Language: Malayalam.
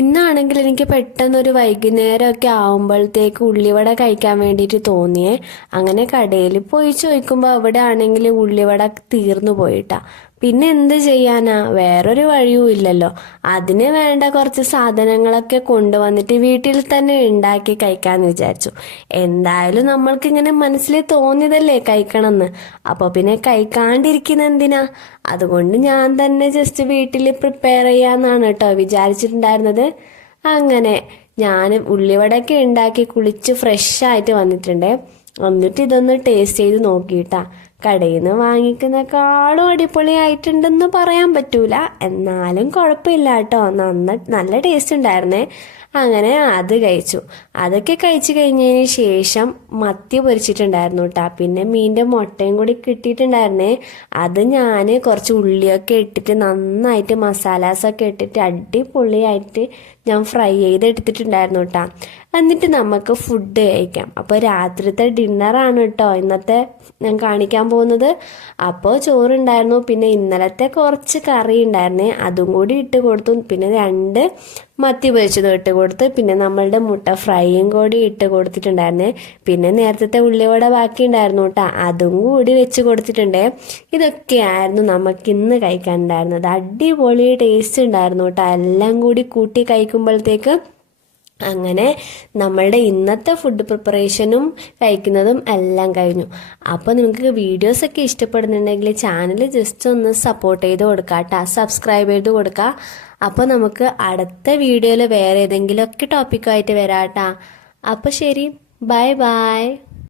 ഇന്നാണെങ്കിൽ എനിക്ക് പെട്ടെന്നൊരു വൈകുന്നേരമൊക്കെ ആവുമ്പോഴത്തേക്ക് ഉള്ളിവട കഴിക്കാൻ വേണ്ടിയിട്ട് തോന്നിയേ. അങ്ങനെ കടയിൽ പോയി ചോദിക്കുമ്പോൾ അവിടെ ആണെങ്കിൽ ഉള്ളിവട തീർന്നു പോയിട്ടാ. പിന്നെ എന്ത് ചെയ്യാനാ, വേറൊരു വഴിയും ഇല്ലല്ലോ. അതിന് വേണ്ട കുറച്ച് സാധനങ്ങളൊക്കെ കൊണ്ടുവന്നിട്ട് വീട്ടിൽ തന്നെ ഉണ്ടാക്കി കഴിക്കാന്ന് വിചാരിച്ചു. എന്തായാലും നമ്മൾക്ക് ഇങ്ങനെ മനസ്സിൽ തോന്നിയതല്ലേ കഴിക്കണമെന്ന്. അപ്പോൾ പിന്നെ കഴിക്കാണ്ടിരിക്കുന്ന എന്തിനാ? അതുകൊണ്ട് ഞാൻ തന്നെ ജസ്റ്റ് വീട്ടിൽ പ്രിപ്പയർ ചെയ്യാന്നാണ് കേട്ടോ വിചാരിച്ചിട്ടുണ്ടായിരുന്നത്. അങ്ങനെ ഞാൻ ഉള്ളിവടയൊക്കെ ഉണ്ടാക്കി കുളിച്ച് ഫ്രഷ് ആയിട്ട് വന്നിട്ടുണ്ടേ. എന്നിട്ട് ഇതൊന്ന് ടേസ്റ്റ് ചെയ്ത് നോക്കിയിട്ടാ. കടയിൽ നിന്ന് വാങ്ങിക്കുന്നേക്കാളും അടിപൊളിയായിട്ടുണ്ടെന്ന് പറയാൻ പറ്റൂല, എന്നാലും കുഴപ്പമില്ല കേട്ടോ. നല്ല ടേസ്റ്റ് ഉണ്ടായിരുന്നേ. അങ്ങനെ അത് കഴിച്ചു. അതൊക്കെ കഴിച്ചു കഴിഞ്ഞതിന് ശേഷം മത്തി പൊരിച്ചിട്ടുണ്ടായിരുന്നു കേട്ടോ. പിന്നെ മീൻ്റെ മുട്ടയും കൂടി കിട്ടിയിട്ടുണ്ടായിരുന്നേ. അത് ഞാൻ കുറച്ച് ഉള്ളിയൊക്കെ ഇട്ടിട്ട് നന്നായിട്ട് മസാലാസൊക്കെ ഇട്ടിട്ട് അടിപൊളിയായിട്ട് ഞാൻ ഫ്രൈ ചെയ്ത് എടുത്തിട്ടുണ്ടായിരുന്നു കേട്ടോ. എന്നിട്ട് നമുക്ക് ഫുഡ് കഴിക്കാം. അപ്പോൾ രാത്രിത്തെ ഡിന്നറാണ് കേട്ടോ ഇന്നത്തെ ഞാൻ കാണിക്കാൻ പോകുന്നത്. അപ്പോൾ ചോറുണ്ടായിരുന്നു, പിന്നെ ഇന്നലത്തെ കുറച്ച് കറി ഉണ്ടായിരുന്നേ, അതും കൂടി ഇട്ട് കൊടുത്തു. പിന്നെ 2 മത്തി പൊരിച്ചതും ഇട്ട് കൊടുത്ത്, പിന്നെ നമ്മളുടെ മുട്ട ഫ്രൈയും കൂടി ഇട്ട് കൊടുത്തിട്ടുണ്ടായിരുന്നേ. പിന്നെ നേരത്തെ ഉള്ളിവട ബാക്കി ഉണ്ടായിരുന്നു കേട്ടോ, അതും കൂടി വെച്ച് കൊടുത്തിട്ടുണ്ടേ. ഇതൊക്കെയായിരുന്നു നമുക്ക് ഇന്ന് കഴിക്കാനുണ്ടായിരുന്നത്. അടിപൊളി ടേസ്റ്റ് ഉണ്ടായിരുന്നു കേട്ടോ, എല്ലാം കൂടി കൂട്ടി കഴിക്കുമ്പോഴത്തേക്ക്. അങ്ങനെ നമ്മളുടെ ഇന്നത്തെ ഫുഡ് പ്രിപ്പറേഷനും കഴിക്കുന്നതും എല്ലാം കഴിഞ്ഞു. അപ്പോൾ നിങ്ങൾക്ക് വീഡിയോസൊക്കെ ഇഷ്ടപ്പെടുന്നുണ്ടെങ്കിൽ ചാനൽ ജസ്റ്റ് ഒന്ന് സപ്പോർട്ട് ചെയ്ത് കൊടുക്കുക കേട്ടോ, സബ്സ്ക്രൈബ് ചെയ്ത് കൊടുക്കുക. അപ്പോൾ നമുക്ക് അടുത്ത വീഡിയോയിൽ വേറെ ഏതെങ്കിലുമൊക്കെ ടോപ്പിക്കായിട്ട് വരാം കേട്ടോ. അപ്പോൾ ശരി, ബൈ ബൈ.